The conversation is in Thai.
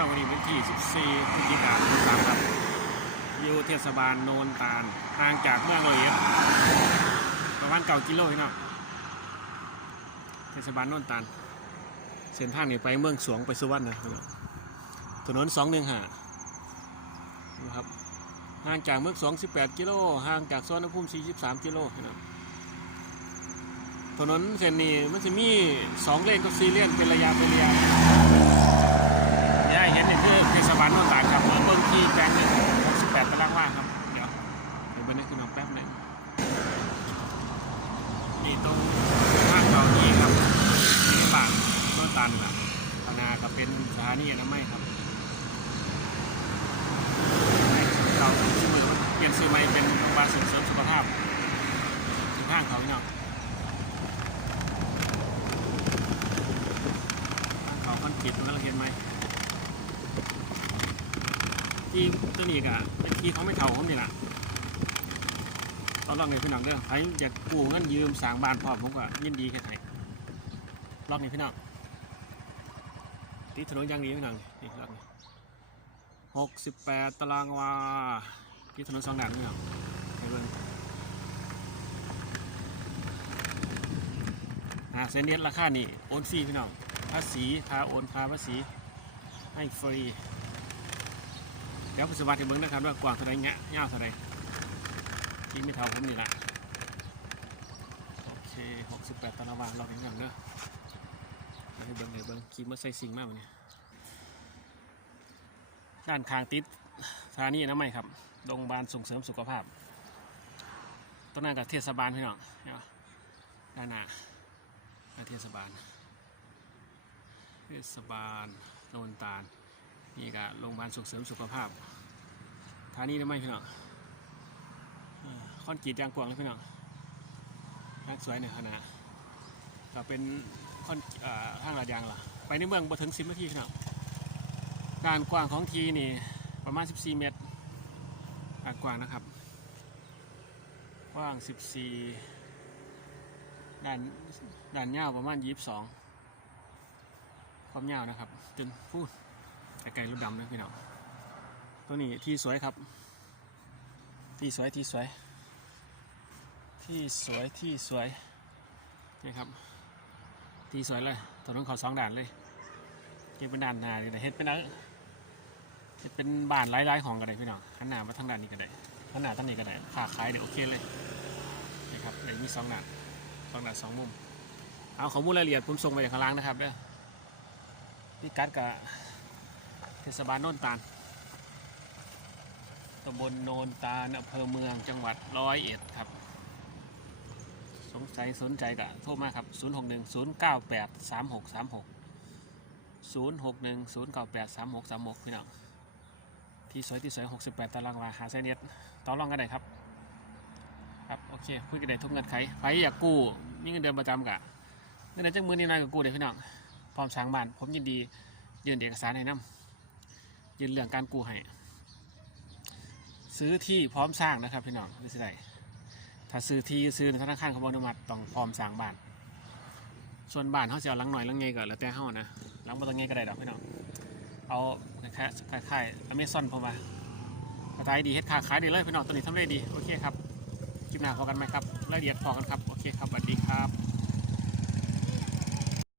ด้อวันนี้เป็นที่ 14พฤศจิกายน3ครับอยู่เทศบาลโนนตาลห่างจากเมืองเลยเอ็ดประมาณเก้ากิโลพี่น้องเทศบาลโนนตาลเส้นทางนี้ไปเมืองสวงไปสุวรรณนะถนนสองหนึ่งห้านะครับห่างจากเมืองสวง18กิโลห่างจากสวนภูมิ43กิโลน้องถนนเส้นนี้มันจะมีสองเลนกับสี่เลนเป็นระยะเป็นระยะยายเห็นนี่คือเทศบาลโนนตาลครับเมืองเบิ้งที่แปลงหนึ่ง68ตารางวาครับ เดี๋ยวเดี๋ยวเบิ้งให้น้องแป๊บหนึ่งนี่ตรงทางเขานี้ครับที่บานโนนตาลครับข้างหน้าก็เป็นสถานีอนามัยครับเราชื่อเปลี่ยนชื่อใหม่เป็นโรงพยาบาลส่งเสริมสุขภาพถึงห้างเขาเนาะห้างเขาคอนกรีตมันก็เราเห็นไหมที่ตัวนี้กะเป็นที่เขาไม่เท่าผมนี่แหละ ตอนลองเลยพี่น้องเด้อใครอยากกู้เงินยืมสร้างบ้านพร้อมผมก็ยินดีแค่ไหนลองนี่พี่น้องที่ถนนยางนี้พี่น้องนี่ลองนี่หกสิบแปดตารางวาที่ถนนสองด่านนี่ครับให้เบิ่งอ่าเซนเนียสราคานี่โอนฟรีพี่น้องภาษีค่าโอนคาภาษีให้ฟรีเดี๋ยวผมสวัสดีเบิ้งนะครับว่ากว้างเท่าไรเงี้ยยาวเท่าไร ที่ไม่เท่าผมนี่ละโอเคหกสิบแปดตารางวาลองอย่างเด้อเดี๋ยวให้เบิ้งให้เบิ้งคีมาใส่ซิงมากวันนี้ด้านข้างติดสถานีอนามัยครับโรงพยาบาลส่งเสริมสุขภาพต้นนั้นกับเทศบาลพี่น้องเนปะด้านหน้าด้าเทศบาล เทศบาลโนนตาลนี่กับโรงพยาบาลส่งเสริมสุขภาพสถานีอนามัยพี่น้อง อ่อคอนกรีตยางกวางเลยพี่น้องทางสวยเนี่ยขนาดก็เป็นคอนทางลาดยางล่ะ ไปในเมืองบ่ถึงสิบนาทีพี่น้องการกว้างของทีนี่ประมาณ 14 เมตรการกว้างนะครับ กว้าง 14 ด้านด้านยาวประมาณ 22 ความยาวนะครับ จนพูดไกลๆรูปดำนะพี่น้อง ตัวนี้ที่สวยครับ ที่สวยที่สวย ที่สวยที่สวยนี่ครับ ที่สวยเลยถนนเขาสองด่านเลยเก็บเป็นด่านหนาเลยเฮ็ดเป็นอะไรเป็นบ้านไร้ๆของกันเลยพี่น้องขนหน้ามาทางด้านนี้ก็ได้ขนหน้าทางนี้ก็ได้ขาขายเดี๋ยวโอเคเลยนะครับเดี๋ยวมีสองด้านสองด้านสองมุมเอาข้อมูลรายละเอียดผมส่งไปข้างล่างนะครับเด้อพี่กัดกับเทศบาลโนนตาลตำบลโนนตาลอำเภอเมืองจังหวัดร้อยเอ็ดครับ สงสัยสนใจก็โทรมาครับ 0 6 1 0 9 8 3 6 3 6 0 6 1 0 9 8 3 6 3 6 พี่น้อง ที่สวยที่สวย 68 ตารางวาหาไซเน็ตต่อรองกันได้ครับ ครับ โอเคพูดกันได้ทุกเงินไขใครอยากกู้ มีเงินเดือนประจำกะเงินเดือนจังมือนี่นายกับกู้เดี๋ยพี่น้อง พร้อมสร้างบ้าน ผมยินดียื่นเอกสารให้นํยื่นเรื่องการกู้ให้ ซื้อที่พร้อมสร้างนะครับพี่น้องนี่สิได้ ถ้าซื้อที่ซื้อในธนาคารเขาบอนุมัติต้องพร้อมสร้างบ้าน ส่วนบ้านเขาจะเอาหลังหน่อยหลังไงก็แล้วแต่เขานะหลังบ่ต้องไงก็ได้ดอกพี่น้องเอาคล้ายๆคล้ายๆอเมซอนผมว่ากระจายดีเฮ็ดค้าขายดีเลยพี่น้องตัวนี้ทำได้ดีโอเคครับคลิปหน้าพอกันไหมครับรายละเอียดพอกันครับโอเคครับสวัสดีครับ